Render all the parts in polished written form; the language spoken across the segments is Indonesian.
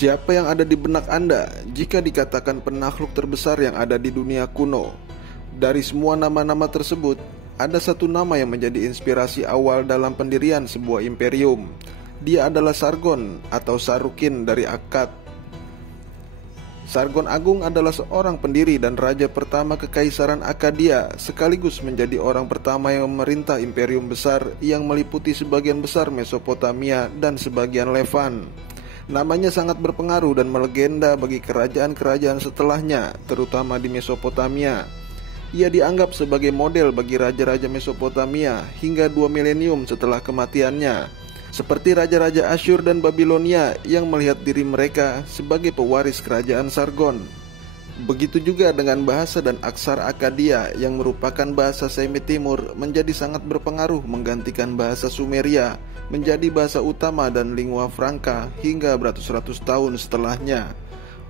Siapa yang ada di benak Anda jika dikatakan penakluk terbesar yang ada di dunia kuno? Dari semua nama-nama tersebut, ada satu nama yang menjadi inspirasi awal dalam pendirian sebuah imperium. Dia adalah Sargon atau Sarukin dari Akkad. Sargon Agung adalah seorang pendiri dan raja pertama Kekaisaran Akkadia, sekaligus menjadi orang pertama yang memerintah imperium besar yang meliputi sebagian besar Mesopotamia dan sebagian Levant. Namanya sangat berpengaruh dan melegenda bagi kerajaan-kerajaan setelahnya, terutama di Mesopotamia. Ia dianggap sebagai model bagi raja-raja Mesopotamia hingga 2 milenium setelah kematiannya, seperti raja-raja Asyur dan Babilonia yang melihat diri mereka sebagai pewaris kerajaan Sargon. Begitu juga dengan bahasa dan aksara Akkadia yang merupakan bahasa Semit Timur menjadi sangat berpengaruh menggantikan bahasa Sumeria menjadi bahasa utama dan lingua franca hingga beratus-ratus tahun setelahnya.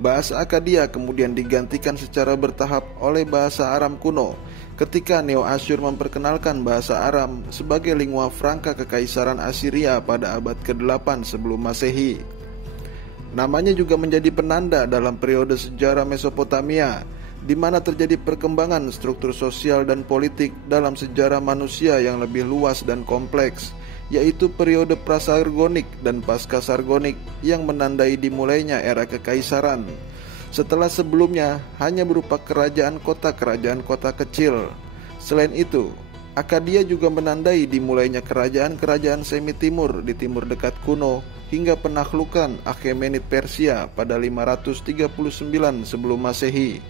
Bahasa Akkadia kemudian digantikan secara bertahap oleh bahasa Aram kuno ketika Neo-Asyur memperkenalkan bahasa Aram sebagai lingua franca Kekaisaran Assyria pada abad ke-8 sebelum Masehi. Namanya juga menjadi penanda dalam periode sejarah Mesopotamia, di mana terjadi perkembangan struktur sosial dan politik dalam sejarah manusia yang lebih luas dan kompleks, yaitu periode Prasargonik dan Pasca-Sargonik yang menandai dimulainya era kekaisaran. Setelah sebelumnya hanya berupa kerajaan kota kecil. Selain itu, Akkadia juga menandai dimulainya kerajaan-kerajaan Semit Timur di timur dekat kuno hingga penaklukan Achaemenid Persia pada 539 sebelum Masehi.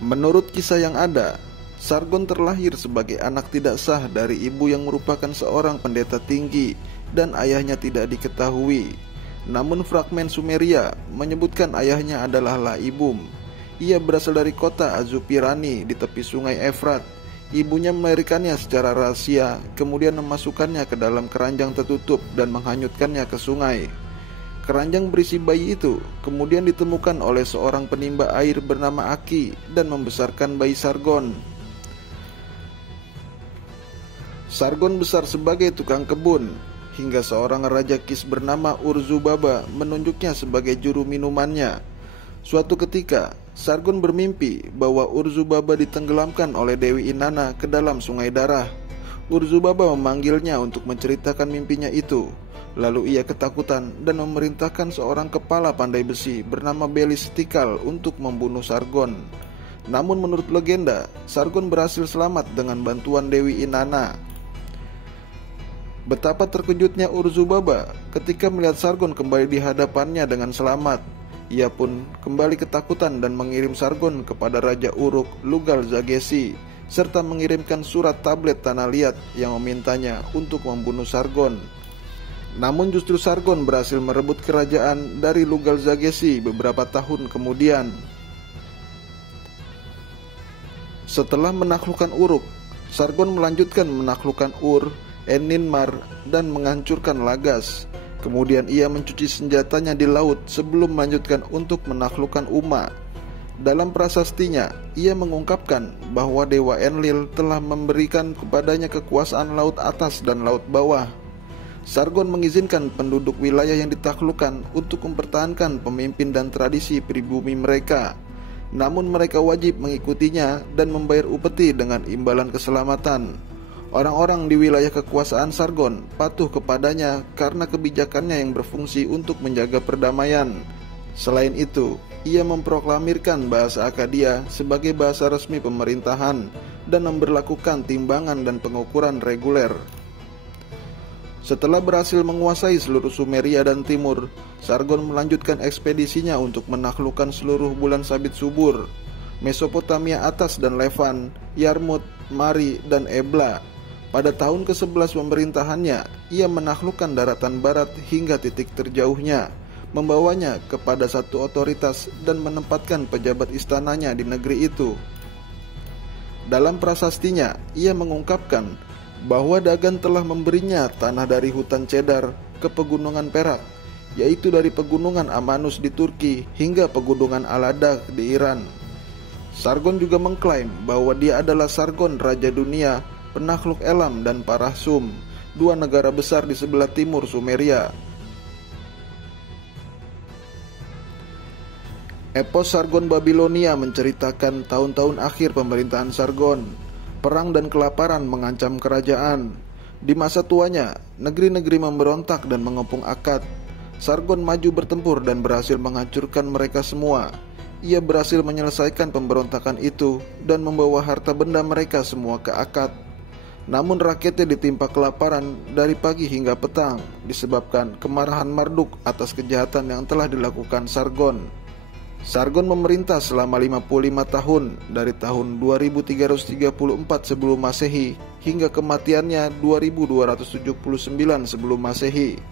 Menurut kisah yang ada, Sargon terlahir sebagai anak tidak sah dari ibu yang merupakan seorang pendeta tinggi dan ayahnya tidak diketahui. Namun fragmen Sumeria menyebutkan ayahnya adalah Laibum. Ia berasal dari kota Azupirani di tepi sungai Efrat. Ibunya melahirkannya secara rahasia, kemudian memasukkannya ke dalam keranjang tertutup dan menghanyutkannya ke sungai. Keranjang berisi bayi itu kemudian ditemukan oleh seorang penimba air bernama Aki dan membesarkan bayi Sargon. Sargon besar sebagai tukang kebun, hingga seorang raja Kis bernama Urzubaba menunjuknya sebagai juru minumannya. Suatu ketika, Sargon bermimpi bahwa Urzubaba ditenggelamkan oleh Dewi Inanna ke dalam sungai darah. Urzubaba memanggilnya untuk menceritakan mimpinya itu. Lalu ia ketakutan dan memerintahkan seorang kepala pandai besi bernama Belis Tikal untuk membunuh Sargon. Namun menurut legenda, Sargon berhasil selamat dengan bantuan Dewi Inanna. Betapa terkejutnya Urzubaba ketika melihat Sargon kembali di hadapannya dengan selamat. Ia pun kembali ketakutan dan mengirim Sargon kepada Raja Uruk Lugal-Zagesi, serta mengirimkan surat tablet tanah liat yang memintanya untuk membunuh Sargon. Namun justru Sargon berhasil merebut kerajaan dari Lugal-Zagesi beberapa tahun kemudian. Setelah menaklukkan Uruk, Sargon melanjutkan menaklukkan Ur, Eninmar, dan menghancurkan Lagas. Kemudian ia mencuci senjatanya di laut sebelum melanjutkan untuk menaklukkan Umma. Dalam prasastinya, ia mengungkapkan bahwa Dewa Enlil telah memberikan kepadanya kekuasaan laut atas dan laut bawah. Sargon mengizinkan penduduk wilayah yang ditaklukkan untuk mempertahankan pemimpin dan tradisi pribumi mereka. Namun mereka wajib mengikutinya dan membayar upeti dengan imbalan keselamatan. Orang-orang di wilayah kekuasaan Sargon patuh kepadanya karena kebijakannya yang berfungsi untuk menjaga perdamaian. Selain itu, ia memproklamirkan bahasa Akkadia sebagai bahasa resmi pemerintahan dan memberlakukan timbangan dan pengukuran reguler. Setelah berhasil menguasai seluruh Sumeria dan Timur, Sargon melanjutkan ekspedisinya untuk menaklukkan seluruh bulan sabit subur, Mesopotamia atas dan Levant, Yarmut, Mari, dan Ebla. Pada tahun ke-11 pemerintahannya, ia menaklukkan daratan barat hingga titik terjauhnya, membawanya kepada satu otoritas dan menempatkan pejabat istananya di negeri itu. Dalam prasastinya, ia mengungkapkan bahwa Dagan telah memberinya tanah dari hutan cedar ke pegunungan Perak, yaitu dari pegunungan Amanus di Turki hingga pegunungan Aladak di Iran. Sargon juga mengklaim bahwa dia adalah Sargon Raja Dunia, penakluk Elam dan Parahsum, dua negara besar di sebelah timur Sumeria. Epos Sargon Babilonia menceritakan tahun-tahun akhir pemerintahan Sargon. Perang dan kelaparan mengancam kerajaan. Di masa tuanya, negeri-negeri memberontak dan mengepung Akkad. Sargon maju bertempur dan berhasil menghancurkan mereka semua. Ia berhasil menyelesaikan pemberontakan itu dan membawa harta benda mereka semua ke Akkad. Namun rakyatnya ditimpa kelaparan dari pagi hingga petang disebabkan kemarahan Marduk atas kejahatan yang telah dilakukan Sargon. Sargon memerintah selama 55 tahun dari tahun 2334 sebelum Masehi hingga kematiannya 2279 sebelum Masehi.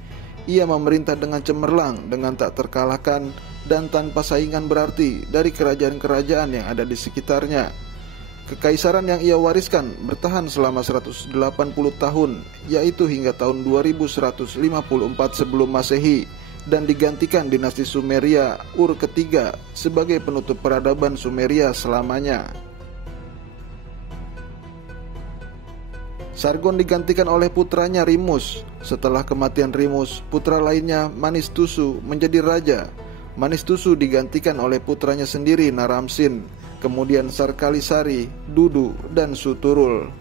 Ia memerintah dengan cemerlang, dengan tak terkalahkan dan tanpa saingan berarti dari kerajaan-kerajaan yang ada di sekitarnya. Kekaisaran yang ia wariskan bertahan selama 180 tahun, yaitu hingga tahun 2154 sebelum Masehi, dan digantikan dinasti Sumeria Ur ketiga sebagai penutup peradaban Sumeria selamanya. Sargon digantikan oleh putranya Rimus. Setelah kematian Rimus, putra lainnya Manistusu menjadi raja. Manistusu digantikan oleh putranya sendiri Naramsin, kemudian Sarkalisari, Dudu, dan Suturul.